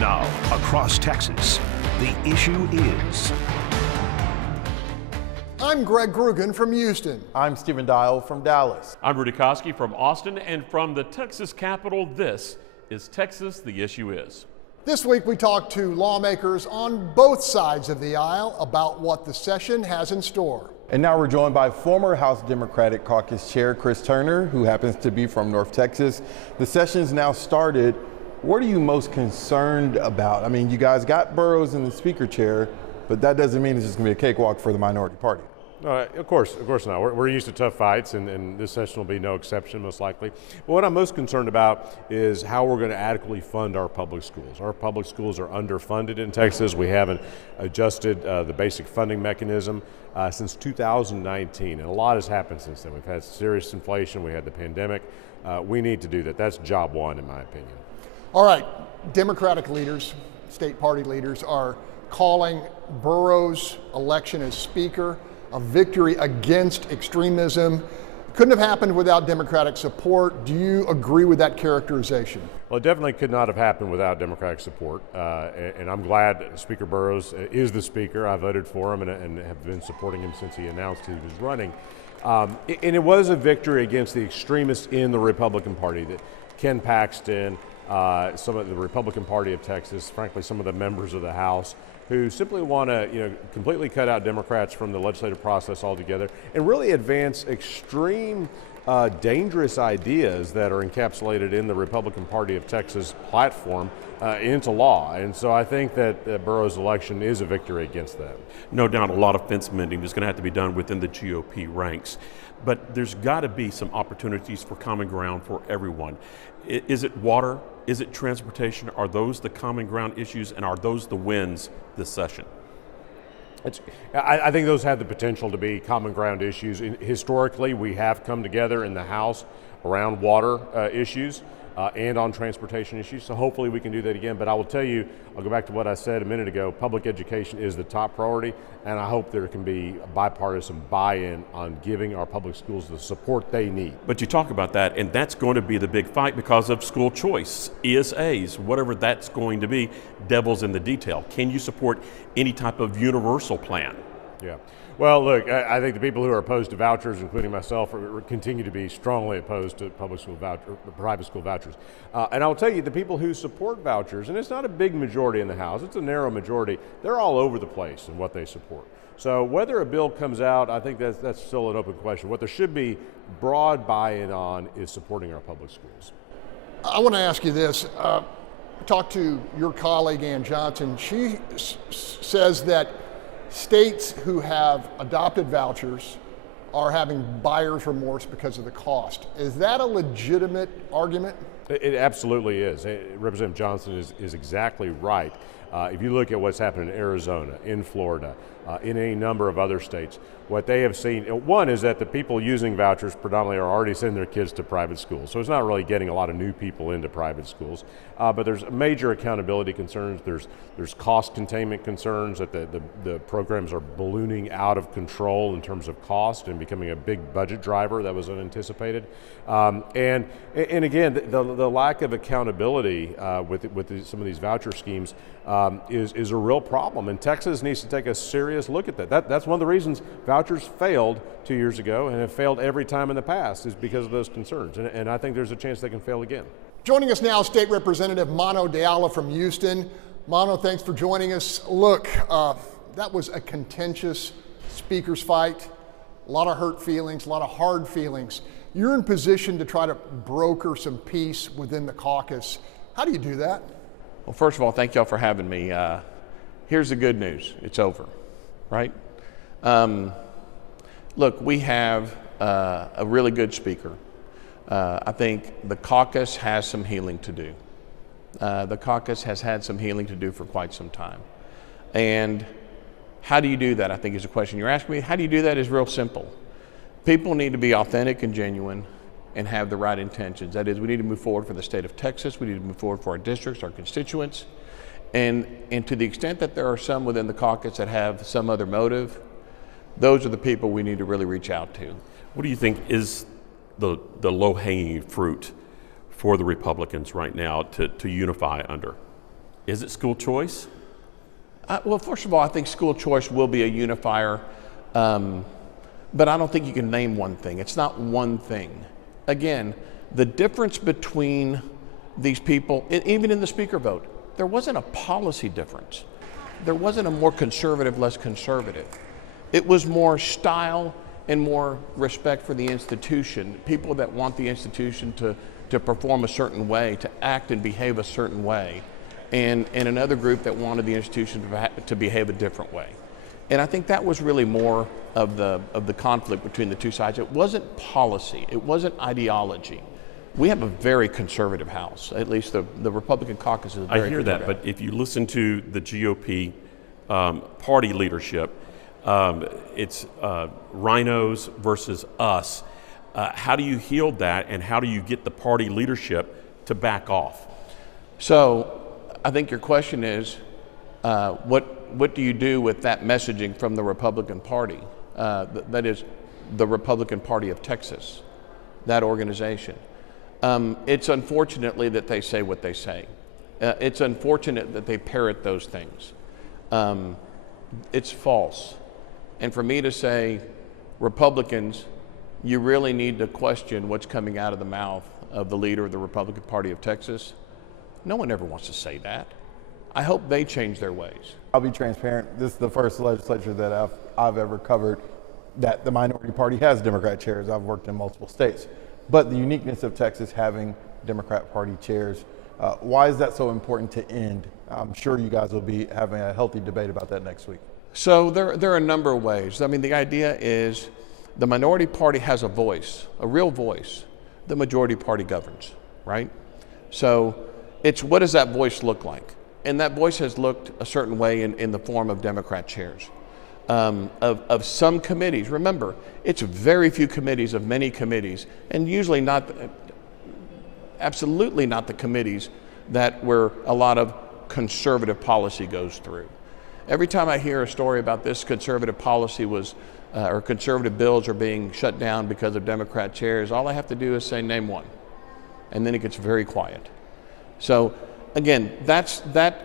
Now, across Texas, the issue is. I'm Greg Grugan from Houston. I'm Stephen Dial from Dallas. I'm Rudy Koski from Austin, and from the Texas Capitol, this is Texas, the issue is. This week we talked to lawmakers on both sides of the aisle about what the session has in store. And now we're joined by former House Democratic Caucus Chair Chris Turner, who happens to be from North Texas. The session's now started. What are you most concerned about? I mean, you guys got Burrows in the speaker chair, but that doesn't mean it's just going to be a cakewalk for the minority party. Of course not. We're used to tough fights, and this session will be no exception, most likely. But what I'm most concerned about is how we're going to adequately fund our public schools. Our public schools are underfunded in Texas. We haven't adjusted the basic funding mechanism since 2019, and a lot has happened since then. We've had serious inflation. We had the pandemic. We need to do that. That's job one, in my opinion. All right, Democratic leaders, state party leaders, are calling Burrows' election as Speaker a victory against extremism. Couldn't have happened without Democratic support. Do you agree with that characterization? Well, it definitely could not have happened without Democratic support, and I'm glad Speaker Burrows is the Speaker. I voted for him and have been supporting him since he announced he was running. And it was a victory against the extremists in the Republican Party, that Ken Paxton, some of the Republican Party of Texas, frankly, some of the members of the House, who simply want to, completely cut out Democrats from the legislative process altogether and really advance extreme, dangerous ideas that are encapsulated in the Republican Party of Texas platform into law. And so I think that Burrows' election is a victory against that. No doubt a lot of fence mending is going to have to be done within the GOP ranks, but there's got to be some opportunities for common ground for everyone. Is it water? Is it transportation? Are those the common ground issues, and are those the wins this session? I think those have the potential to be common ground issues. Historically, we have come together in the House around water issues and on transportation issues, so hopefully we can do that again. But I will tell you, I'll go back to what I said a minute ago, public education is the top priority, and I hope there can be bipartisan buy-in on giving our public schools the support they need. But you talk about that, and that's going to be the big fight because of school choice, ESAs, whatever that's going to be, devil's in the detail. Can you support any type of universal plan? Yeah. Well, look, I think the people who are opposed to vouchers, including myself, continue to be strongly opposed to private school vouchers. And I'll tell you, the people who support vouchers, and it's not a big majority in the House, it's a narrow majority, they're all over the place in what they support. So whether a bill comes out, I think that's still an open question. What there should be broad buy-in on is supporting our public schools. I want to ask you this. Talk to your colleague, Ann Johnson. She says that states who have adopted vouchers are having buyer's remorse because of the cost. Is that a legitimate argument? It absolutely is. Representative Johnson is exactly right. If you look at what's happened in Arizona, in Florida, in a number of other states, what they have seen, one is that the people using vouchers predominantly are already sending their kids to private schools. So it's not really getting a lot of new people into private schools. But there's major accountability concerns. There's cost containment concerns that the programs are ballooning out of control in terms of cost and becoming a big budget driver that was unanticipated. And again, the lack of accountability with some of these voucher schemes is a real problem. And Texas needs to take a serious look at that. That's one of the reasons vouchers failed 2 years ago and have failed every time in the past, is because of those concerns. And I think there's a chance they can fail again. Joining us now, State Representative Mano de Ayala from Houston. Mano, thanks for joining us. Look, that was a contentious speaker's fight, a lot of hurt feelings, a lot of hard feelings. You're in position to try to broker some peace within the caucus. How do you do that? Well, first of all, thank y'all for having me. Here's the good news. It's over, right? Look, we have a really good speaker. I think the caucus has some healing to do. The caucus has had some healing to do for quite some time. And how do you do that, I think, is a question you're asking me. How do you do that is real simple. People need to be authentic and genuine and have the right intentions. That is, we need to move forward for the state of Texas. We need to move forward for our districts, our constituents. And to the extent that there are some within the caucus that have some other motive, those are the people we need to really reach out to. What do you think is the low-hanging fruit for the Republicans right now to unify under? Is it school choice? Well, first of all, I think school choice will be a unifier, but I don't think you can name one thing. It's not one thing. Again, the difference between these people, even in the speaker vote, there wasn't a policy difference. There wasn't a more conservative, less conservative. It was more style and more respect for the institution. People that want the institution to perform a certain way, to act and behave a certain way, and another group that wanted the institution to behave a different way. And I think that was really more of the conflict between the two sides. It wasn't policy, it wasn't ideology. We have a very conservative House, at least the Republican caucus is very I hear that, but if you listen to the GOP party leadership, it's rhinos versus us. How do you heal that, and how do you get the party leadership to back off? So I think your question is, what do you do with that messaging from the Republican Party? That is the Republican Party of Texas, that organization. It's unfortunately that they say what they say. It's unfortunate that they parrot those things. It's false. And for me to say, Republicans, you really need to question what's coming out of the mouth of the leader of the Republican Party of Texas, no one ever wants to say that. I hope they change their ways. I'll be transparent. This is the first legislature that I've ever covered that the minority party has Democrat chairs. I've worked in multiple states. But the uniqueness of Texas having Democrat Party chairs, why is that so important to end? I'm sure you guys will be having a healthy debate about that next week. So there are a number of ways. I mean, the idea is the minority party has a voice, a real voice. The majority party governs, right? So it's what does that voice look like? And that voice has looked a certain way in the form of Democrat chairs. Of some committees. Remember, it's very few committees of many committees, and usually not, absolutely not the committees that where a lot of conservative policy goes through. Every time I hear a story about this conservative policy was, or conservative bills are being shut down because of Democrat chairs, all I have to do is say name one, and then it gets very quiet. So again, I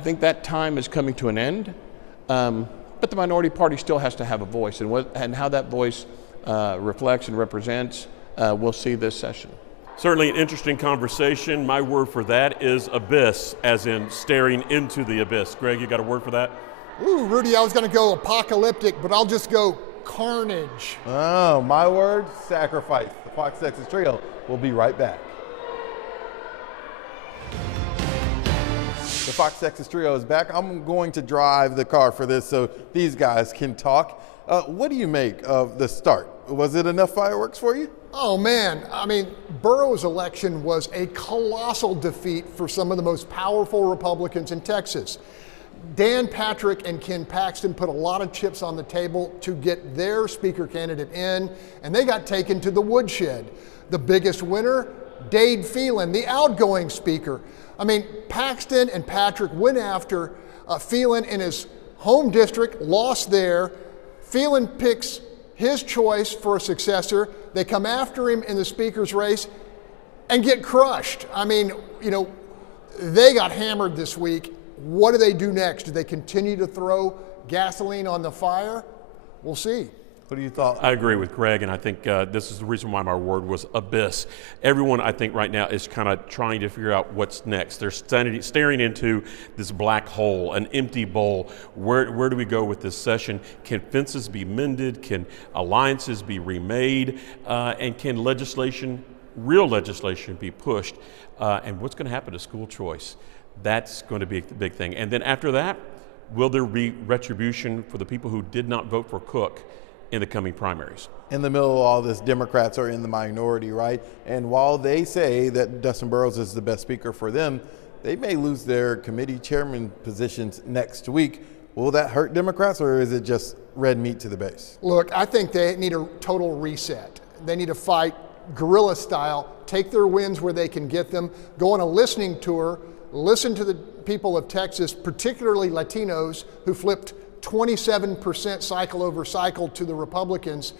think that time is coming to an end. But the minority party still has to have a voice, and how that voice reflects and represents, we'll see this session. Certainly an interesting conversation. My word for that is abyss, as in staring into the abyss. Greg, you got a word for that? Ooh, Rudy, I was going to go apocalyptic, but I'll just go carnage. Oh, my word, sacrifice. The Fox Texas Trio will be right back. The Fox Texas Trio is back. I'm going to drive the car for this so these guys can talk. What do you make of the start? Was it enough fireworks for you? Oh man, I mean, Burrow's election was a colossal defeat for some of the most powerful Republicans in Texas. Dan Patrick and Ken Paxton put a lot of chips on the table to get their speaker candidate in, and they got taken to the woodshed. The biggest winner, Dade Phelan, the outgoing speaker. I mean, Paxton and Patrick went after Phelan in his home district, lost there. Phelan picks his choice for a successor. They come after him in the speaker's race and get crushed. I mean, you know, they got hammered this week. What do they do next? Do they continue to throw gasoline on the fire? We'll see. What do you thought? I agree with Greg, and I think this is the reason why my word was abyss. Everyone, I think, right now is kind of trying to figure out what's next. They're staring into this black hole, an empty bowl. Where do we go with this session? Can fences be mended? Can alliances be remade? And can legislation, real legislation, be pushed? And what's going to happen to school choice? That's going to be the big thing. And then after that, will there be retribution for the people who did not vote for Cook in the coming primaries? In the middle of all this, Democrats are in the minority, right? And while they say that Dustin Burrows is the best speaker for them, they may lose their committee chairman positions next week. Will that hurt Democrats, or is it just red meat to the base? Look, I think they need a total reset. They need to fight guerrilla style, take their wins where they can get them, go on a listening tour, listen to the people of Texas, particularly Latinos, who flipped 27% cycle over cycle to the Republicans,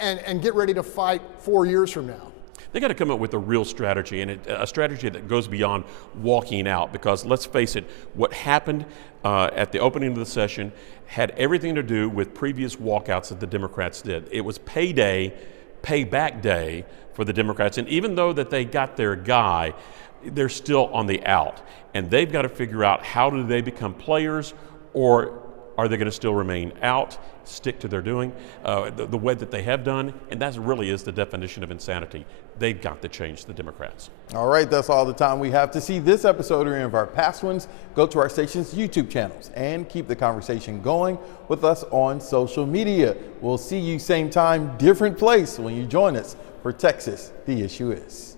and get ready to fight 4 years from now. They got to come up with a real strategy, and a strategy that goes beyond walking out, because let's face it, what happened at the opening of the session had everything to do with previous walkouts that the Democrats did. It was payback day for the Democrats, and even though that they got their guy, they're still on the out, and they've got to figure out how do they become players, or are they going to still remain out, stick to their doing, the way that they have done? And that really is the definition of insanity. They've got to change, the Democrats. All right, that's all the time we have. To see this episode or any of our past ones, go to our station's YouTube channels and keep the conversation going with us on social media. We'll see you same time, different place when you join us for Texas, The Issue Is.